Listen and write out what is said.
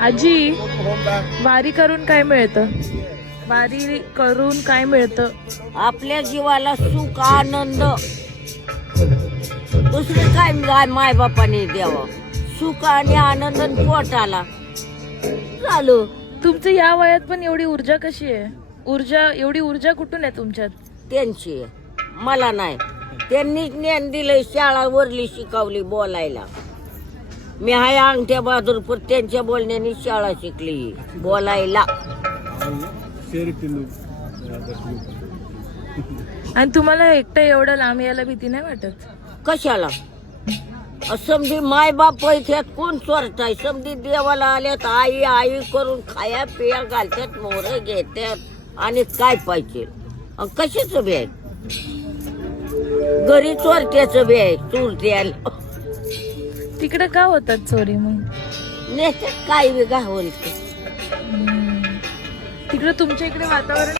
आजी, वारी करून काय मिळतं? वारी करून काय मिळतं? आपल्या जीवाला सुख आनंद, दुसरं काय माय बापाने द्यावं. सुख आणि आनंद आणि पोटाला झालं. तुमचं या वयात पण एवढी ऊर्जा कशी आहे? एवढी ऊर्जा कुठून आहे तुमच्यात? त्यांची मला नाही. त्यांनीच ज्ञान दिलंय, शाळा वरली शिकवली बोलायला. मी हाय अंगठ्या बहादूर, पण त्यांच्या बोलण्याने शाळा शिकली बोलायला. आणि तुम्हाला एकटं एवढं लांब यायला भीती नाही वाटत? कशाला? समधी माय बाप पैशात कोण चोरत आहे? समधी देवाला आल्यात, आई आई करून खाया पिया घालतात, मोर घेतात आणि काय पाहिजे. कशाच बी आहे? घरी चोरट्याचं बी आहे, चोरट्याला. तिकडे का होतात चोरी मग? नेत्यात काय बी गावल. तिकडे तुमच्या इकडे वातावरण